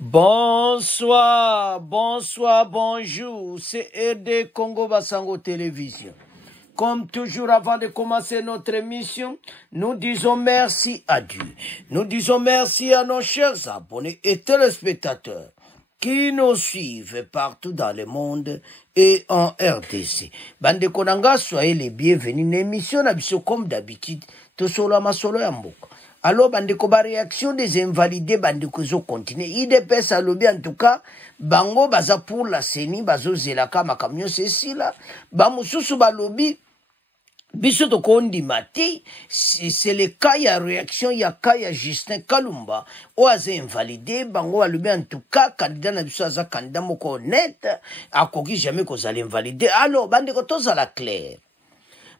Bonsoir, bonsoir, bonjour, c'est RD Congo Basango Télévision. Comme toujours, avant de commencer notre émission, nous disons merci à Dieu. Nous disons merci à nos chers abonnés et téléspectateurs qui nous suivent partout dans le monde et en RDC. Bande Konanga, soyez les bienvenus. Une émission comme d'habitude, tout solo masolo ya mboka. Alors, bandeko, ba réaction des invalidés, bandeko zo continue. IDPS a lobby, en tout cas, bango baza pour la CENI, bazo zelaka, makamyo ceci là. Bamususu ba lobby, biso to kondi mati, c'est le cas, il y a réaction, il y a cas, il y a Justin Kalumba, oaze invalidé, bango ba lobby, en tout cas, candidat na biso aza candidat moko honnête, akoki jamais ko zali invalidé. Alors, bandeko toza la claire.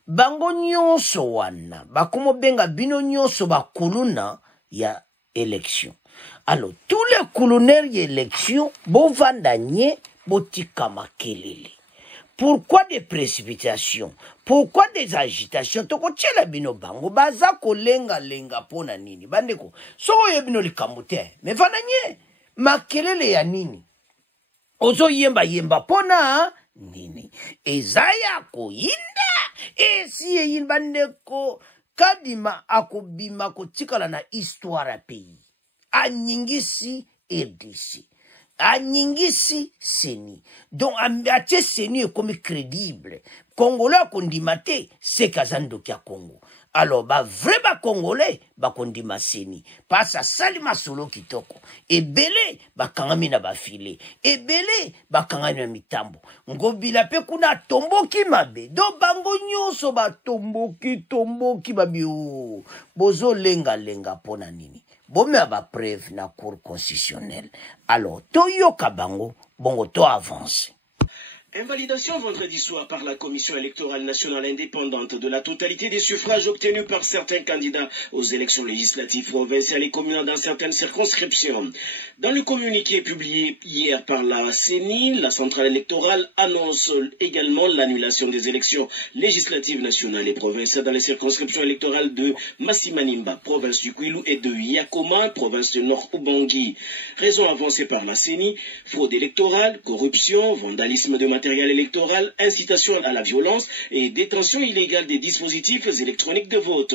Bango nyonso wana, bakomo benga bino nyonso bakuluna ya élection. Alors, tous les kulunaires ya élection, bo vandanye, botika makelele. Pourquoi des précipitations? Pourquoi des agitations? Toko tchela bino bango, baza kolenga lenga pona nini. Bandeko, soko ye bino likamute, me vandanye, makelele ya nini? Ozo yemba pona nini. Ezaya ko yinda. Si yin bandeko kadima akobima kotikala na histoire ya pays. Anyingisi RDC. Anyingisi CENI. Donc atie CENI comme crédible. Congolais kondimate c'est kazando kia Congo. Alors ba vrai ba Congolais ba kondima CENI. Pasa salima solo kitoko. Ebele ba kangami na ba file. Ebele ba kangami na mitambo. Ngobila pe kuna tomboki mabe. Do bango nyonso ba tomboki babio. Bozo lenga pona nini. Bome ba preuve na cour constitutionnelle. Alors toyo kabango bongo to avance. Invalidation vendredi soir par la Commission électorale nationale indépendante de la totalité des suffrages obtenus par certains candidats aux élections législatives provinciales et communales dans certaines circonscriptions. Dans le communiqué publié hier par la CENI, la centrale électorale annonce également l'annulation des élections législatives nationales et provinciales dans les circonscriptions électorales de Massimanimba, province du Kwilu, et de Yakoma, province du Nord Ubangi. Raison avancée par la CENI, fraude électorale, corruption, vandalisme de matériel électoral, incitation à la violence et détention illégale des dispositifs électroniques de vote.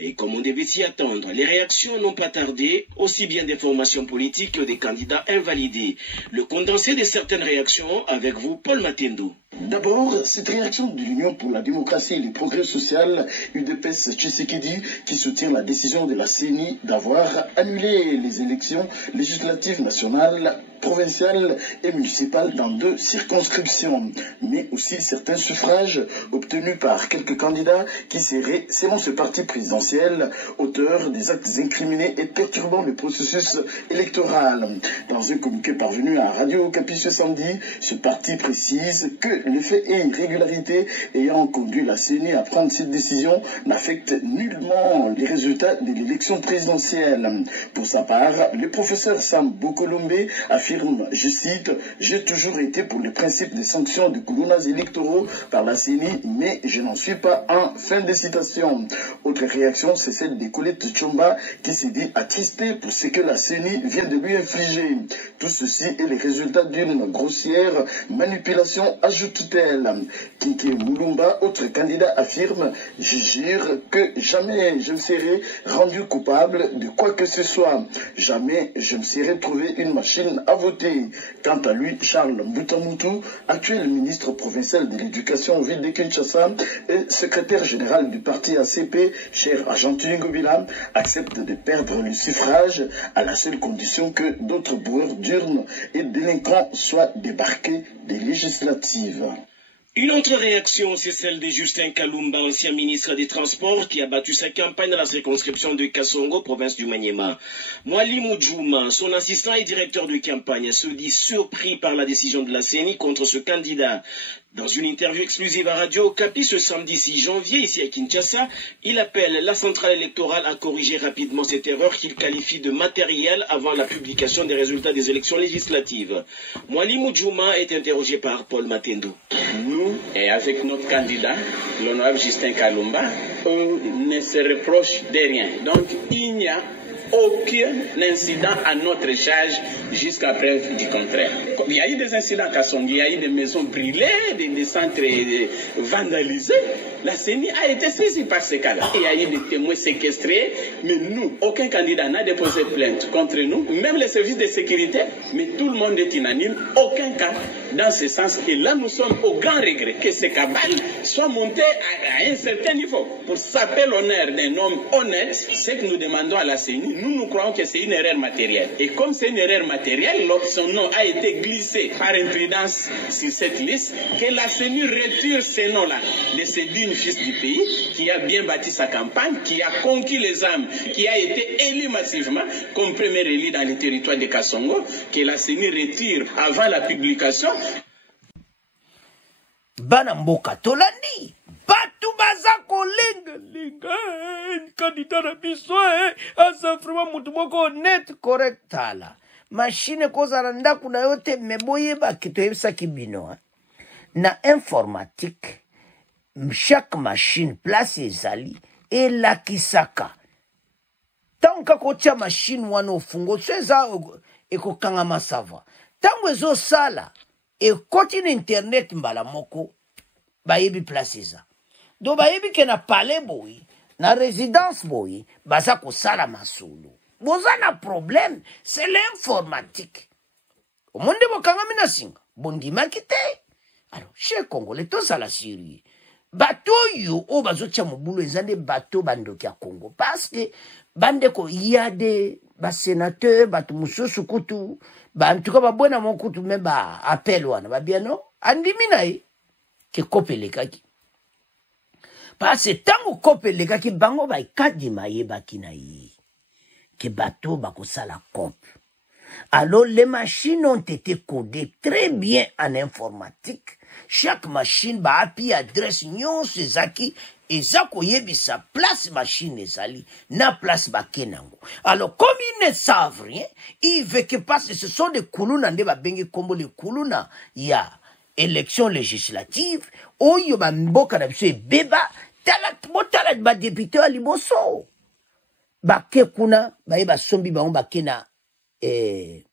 Et comme on devait s'y attendre, les réactions n'ont pas tardé, aussi bien des formations politiques que des candidats invalidés. Le condensé de certaines réactions avec vous, Paul Matendo. D'abord, cette réaction de l'Union pour la démocratie et le progrès social, UDPS Tshisekedi, qui soutient la décision de la CENI d'avoir annulé les élections législatives nationales, provinciales et municipales dans 2 circonscriptions, mais aussi certains suffrages obtenus par quelques candidats qui seraient, selon ce parti présidentiel, auteurs des actes incriminés et perturbant le processus électoral. Dans un communiqué parvenu à Radio Okapi ce samedi, ce parti précise que les faits et irrégularités ayant conduit la CENI à prendre cette décision n'affectent nullement les résultats de l'élection présidentielle. Pour sa part, le professeur Sam Bokolombe affirme, je cite, « J'ai toujours été pour le principe des sanctions de couronats électoraux par la CENI, mais je n'en suis pas en fin de citation. » Autre réaction, c'est celle de Colette Tchomba qui s'est dit attristée pour ce que la CENI vient de lui infliger. Tout ceci est le résultat d'une grossière manipulation, ajoute-t-elle. Kiki Moulumba, autre candidat, affirme « Je jure que jamais je ne serai rendu coupable de quoi que ce soit. Jamais je me serai trouvé une machine à voter. » Quant à lui, Charles Mbutamutu, actuel ministre provincial de l'éducation en ville de Kinshasa et secrétaire général du parti ACP, cher Argentine Ngobila, accepte de perdre le suffrage à la seule condition que d'autres boueurs d'urnes et délinquants soient débarqués des législatives. Une autre réaction, c'est celle de Justin Kalumba, ancien ministre des Transports, qui a battu sa campagne dans la circonscription de Kasongo, province du Maniema. Mwalimu Djouma, son assistant et directeur de campagne, se dit surpris par la décision de la CENI contre ce candidat. Dans une interview exclusive à Radio Okapi ce samedi 6 janvier, ici à Kinshasa, il appelle la centrale électorale à corriger rapidement cette erreur qu'il qualifie de matérielle avant la publication des résultats des élections législatives. Mwalimu Djouma est interrogé par Paul Matendo. Nous, et avec notre candidat, l'honorable Justin Kalumba, on ne se reproche de rien. Donc il n'y a aucun incident à notre charge jusqu'à preuve du contraire. Il y a eu des incidents à Kassongo, il y a eu des maisons brûlées, des centres vandalisés. La CENI a été saisie par ces cas-là. Il y a eu des témoins séquestrés, mais nous, aucun candidat n'a déposé plainte contre nous, même les services de sécurité, mais tout le monde est unanime, aucun cas dans ce sens. Et là, nous sommes au grand regret que ces cabales soient montées à un certain niveau. Pour s'appeler l'honneur d'un homme honnête, ce que nous demandons à la CENI, nous croyons que c'est une erreur matérielle. Et comme c'est une erreur matérielle, son nom a été glissé par imprudence sur cette liste, que la CENI retire ces noms-là de ces dignes fils du pays, qui a bien bâti sa campagne, qui a conquis les âmes, qui a été élu massivement comme premier élu dans le territoire de Kassongo, que la CENI retire avant la publication. Bana mboka tolandi batu bazako lenga candidat na biso asa vraiment mutu moko net correct tala machine kozala ndaku na yo te me boyeba ki toyebisaki bino na informatique chaque machine place ezali elakisaka tanka kotia machine wana ofungo so eza ekokanga masava tango ezosala ekoti na internet mbala moko bayebi place eza do bayebi ke na palais boyi na résidence boyi baza kosala masolo boza na problème c'est l'informatique omonde bokangami na singa bondimaki te alors chez congolais tozala sérieux bato oyo oyo bazotia mobulu eza nde bato bandoki ya Congo parce que bandeko ya de basénateur bato mosusu kutu bantuka babona mokutu me ba appel wana babia no andimi na ye ke kopelekaki parce que tango kopelekaki bango baikadima yebaki na ye ke bato bakosala copie. Alors les machines ont été codées très bien en informatique. Chaque machine ba api adresse nyonso ezaki ezako yebisa place machine ezali na place bakenango. Alors comme ils ne savent rien, ils veulent que parce que ce sont des kuluna nde ba bengi kombo les kuluna ya élection législative oyo ba mboka na biso ebeba tala ba député à liboso bake kuna ba sombi ba bakena et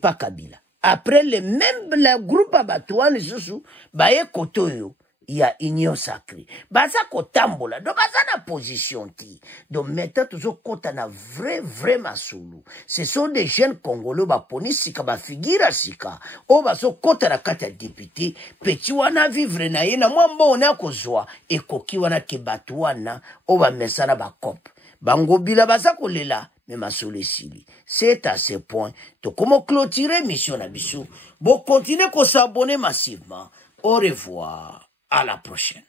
pas Kabila. Après les mêmes le groupe abatouane susu baye kotoyo ya union sacrée. Baza kotambola do baza na position ti. Donc maintenant toujours kota na vrai masulu. Ce sont des jeunes congolais ba poni sika ba figira sika. O baso kota na kata député petit wana vivre na ye na mwambo ona kozwa ekoki wana ke batouana o ba mesana ba cop. Bango bila baza kolela même à Solesili. C'est à ce point. Donc, comment clôturer mission Nabissou? Bon, continuez qu'on s'abonne massivement. Au revoir. À la prochaine.